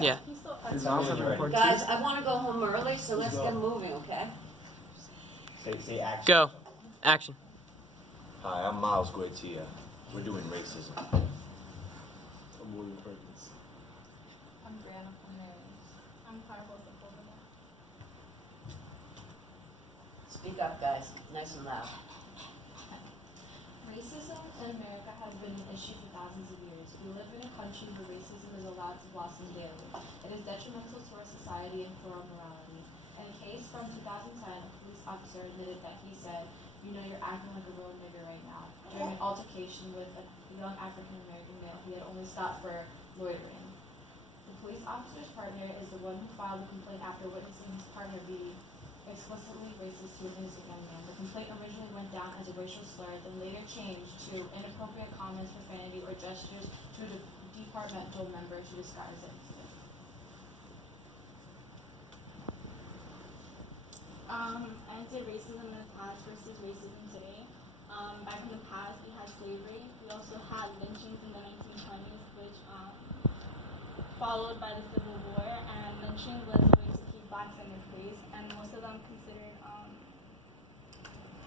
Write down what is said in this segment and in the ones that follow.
Yeah. Guys, I want to go home early, so let's get moving, okay? Say action. Go. Action. Hi, I'm Miles Guertia. We're doing racism. I'm William Perkins. I'm Brianna Ramirez. I'm Carlos Sepulveda. Speak up, guys. Nice and loud. Racism in America has been an issue for thousands of years. We live in a country where racism is allowed to blossom daily. It is detrimental to our society and for our morality. In a case from 2010, a police officer admitted that he said, "You know, you're acting like a real nigger right now," during an altercation with a young African-American male he had only stopped for loitering. The police officer's partner is the one who filed the complaint after witnessing his partner be explicitly racist to an innocent young man. The complaint originally went down as a racial slur, then later changed to inappropriate comments, profanity, or gestures to the departmental member to disguise the incident. Anti-racism in the past versus racism today. Back in the past, we had slavery. We also had lynchings in the 1920s, which followed by the Civil War, and lynching was a way to keep blacks in their place, and most of them considered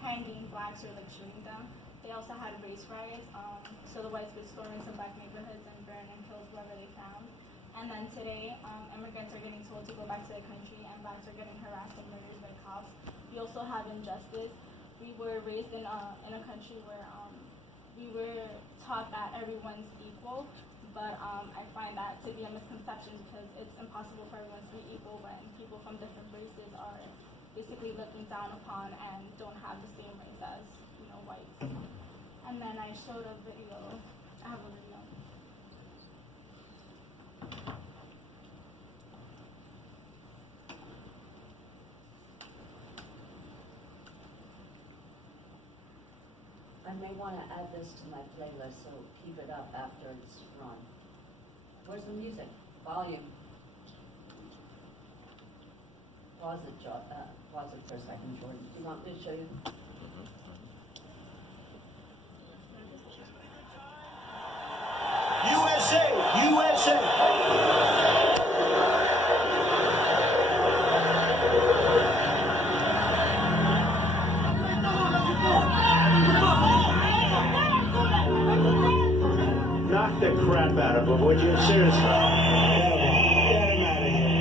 hanging blacks or like shooting them. They also had race riots, so the whites would storm into black neighborhoods and burn and kill whoever they found. And then today, immigrants are getting told to go back to their country, and blacks are getting harassed and murdered by cops. We also have injustice. We were raised in a country where we were taught that everyone's equal, but I find that to be a misconception because it's impossible for everyone to be equal when people from different races are basically looking down upon and don't have the same rights as, you know, whites. And then I showed a video. I have a video. I may want to add this to my playlist, so keep it up after it's run. Where's the music? Volume. Pause it, pause it for a second, Jordan. Do you want me to show you? USA! USA! Knock the crap out of him, would you? Seriously. Get him out of here.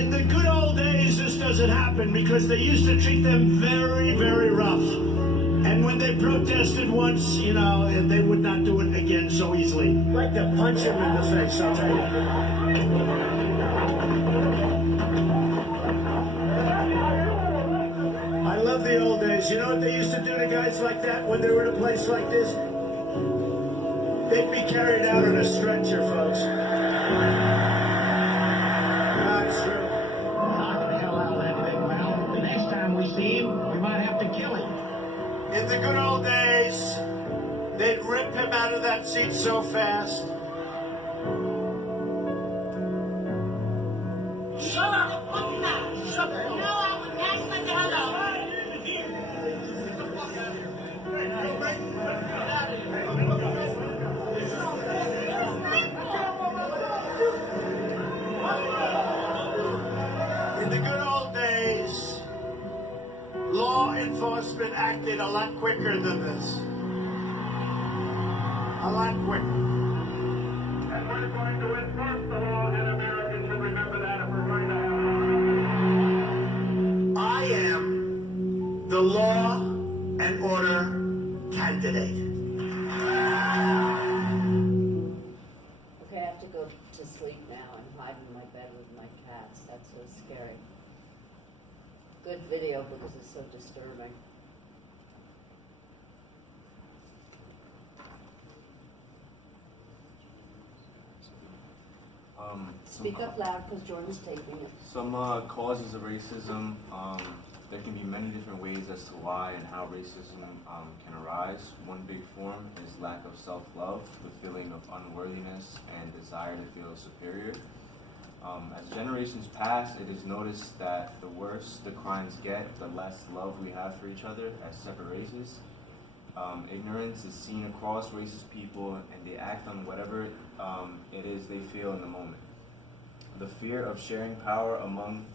In the good old days, this doesn't happen because they used to treat them very, very rough. And when they protested once, you know, they would not do it again so easily. Like to punch him in the face, I'll tell you. I love the old days. You know what they used to do to guys like that when they were in a place like this? They'd be carried out on a stretcher, folks. That's true. Knock the hell out of that big mouth. The next time we see him, we might have to kill him. In the good old days, they'd rip him out of that seat so fast. Shut up! Shut the hell up! In the good old days, law enforcement acted a lot quicker than this. A lot quicker. And we're going to enforce the law, and Americans should remember that if we're going to have. I am the law and order candidate. Okay, I have to go to sleep now and hide in my bed with my cats. That's so scary. Good video because it's so disturbing. Speak up loud because Jordan's taping it. Some causes of racism, there can be many different ways as to why and how racism can arise. One big form is lack of self-love, the feeling of unworthiness and desire to feel superior. As generations pass, it is noticed that the worse the crimes get, the less love we have for each other as separate races. ignorance is seen across racist people, and they act on whatever it is they feel in the moment. The fear of sharing power among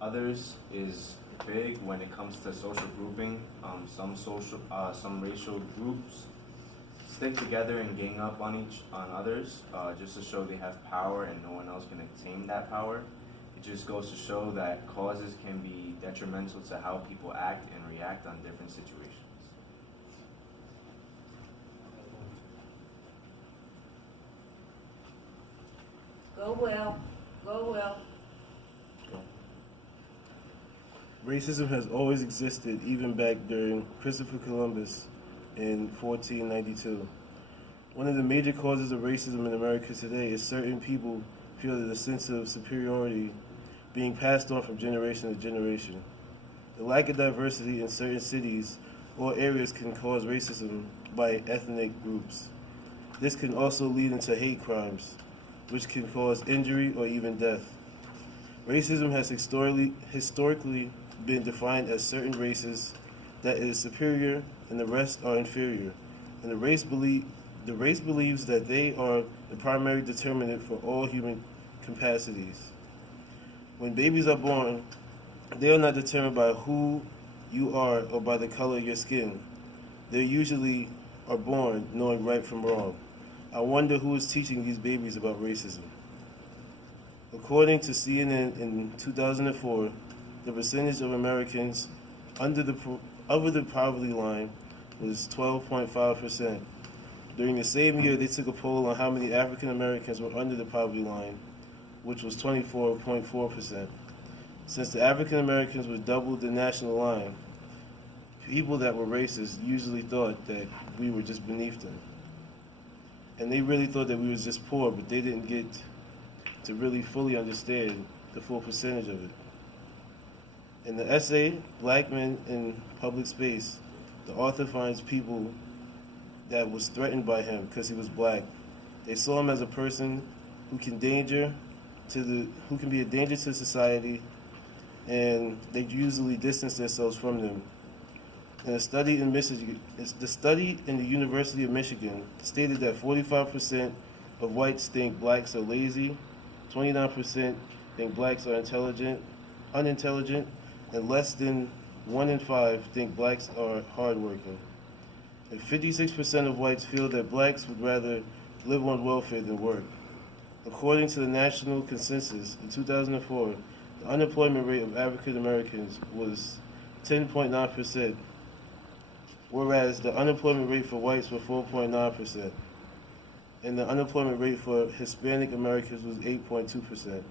others is big when it comes to social grouping. Some racial groups stick together and gang up on others just to show they have power and no one else can attain that power. It just goes to show that causes can be detrimental to how people act and react on different situations. Go Will, go Will. Racism has always existed, even back during Christopher Columbus in 1492. One of the major causes of racism in America today is certain people feel that a sense of superiority being passed on from generation to generation. The lack of diversity in certain cities or areas can cause racism by ethnic groups. This can also lead into hate crimes, which can cause injury or even death. Racism has historically been defined as certain races that is superior and the rest are inferior, and the race believes that they are the primary determinant for all human capacities. When babies are born, they are not determined by who you are or by the color of your skin. They usually are born knowing right from wrong. I wonder who is teaching these babies about racism. According to CNN in 2004, the percentage of Americans over the poverty line was 12.5%. During the same year, they took a poll on how many African Americans were under the poverty line, which was 24.4%. Since the African Americans were double the national line, people that were racist usually thought that we were just beneath them. And they really thought that we was just poor, but they didn't get to really fully understand the full percentage of it. In the essay, Black Men in Public Space, the author finds people that was threatened by him because he was black. They saw him as a person who can be a danger to society, and they usually distance themselves from them. And the study in the University of Michigan stated that 45% of whites think blacks are lazy, 29% think blacks are unintelligent, and less than 1 in 5 think blacks are hardworking. And 56% of whites feel that blacks would rather live on welfare than work. According to the national consensus, in 2004, the unemployment rate of African Americans was 10.9%, whereas the unemployment rate for whites was 4.9%, and the unemployment rate for Hispanic Americans was 8.2%.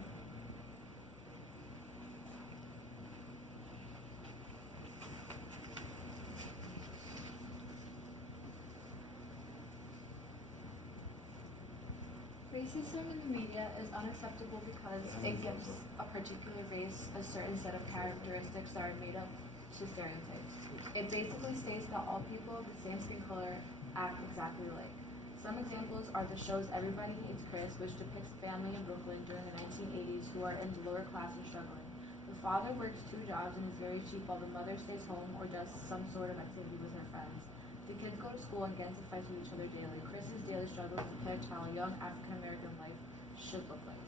Racism in the media is unacceptable because it gives a particular race a certain set of characteristics that are made up to stereotypes. It basically states that all people of the same skin color act exactly alike. Some examples are the shows Everybody Hates Chris, which depicts a family in Brooklyn during the 1980s who are in the lower class and struggling. The father works 2 jobs and is very cheap while the mother stays home or does some sort of activity with her friends. The kids go to school and get into fights with each other daily. Chris's daily struggles depict how a young African-American life should look like.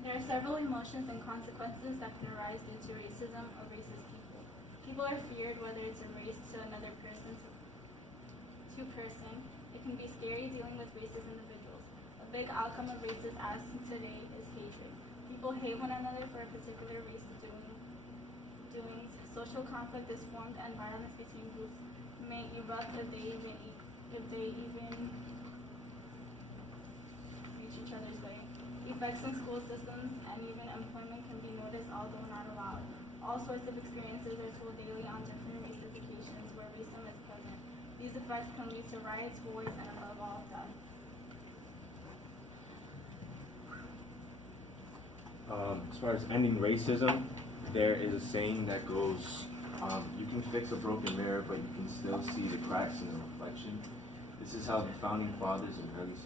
There are several emotions and consequences that can arise due to racism or racist people. People are feared whether it's a race to another person to person. It can be scary dealing with racist individuals. A big outcome of racist acts today is hatred. People hate one another for a particular race doings. Social conflict is formed and violence between groups may erupt if they even reach each other's way. Effects in school systems and even employment can be noticed, although not allowed. All sorts of experiences are told daily on different racial occasions where racism is present. These effects can lead to riots, wars, and above all, death. As far as ending racism, there is a saying that goes, you can fix a broken mirror, but you can still see the cracks in the reflection. This is how the founding fathers and early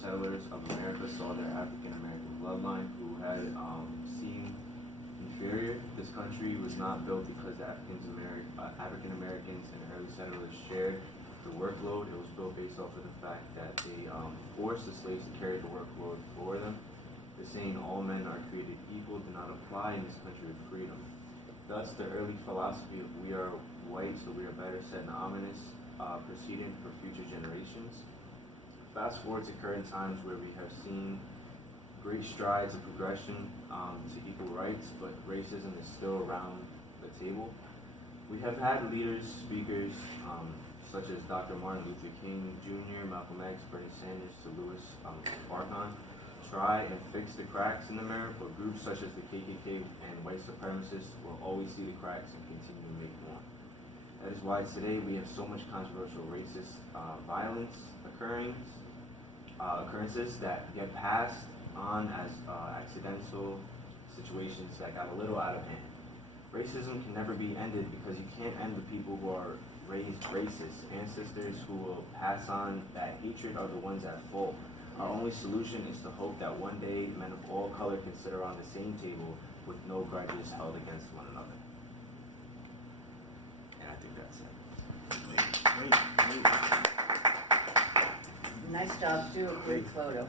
settlers of America saw their African American bloodline, who had seen inferior. This country was not built because African Americans and early settlers shared the workload. It was built based off of the fact that they forced the slaves to carry the workload for them. The saying, all men are created equal, did not apply in this country of freedom. Thus, the early philosophy of we are white, so we are better, set an ominous precedent for future generations. Fast forward to current times where we have seen great strides of progression to equal rights, but racism is still around the table. We have had leaders, speakers, such as Dr. Martin Luther King Jr., Malcolm X, Bernie Sanders, to Louis Farrakhan, try and fix the cracks in the mirror, but groups such as the KKK and white supremacists will always see the cracks and continue to make more. That is why today we have so much controversial racist violence occurrences that get passed on as accidental situations that got a little out of hand. Racism can never be ended because you can't end the people who are raised racist. Ancestors who will pass on that hatred are the ones at fault. Our only solution is to hope that one day men of all color can sit around the same table with no grudges held against one another. And I think that's it. Nice job, do a great photo.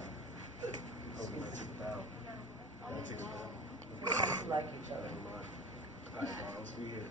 I'll take it down. You like each other. All right, let's be here.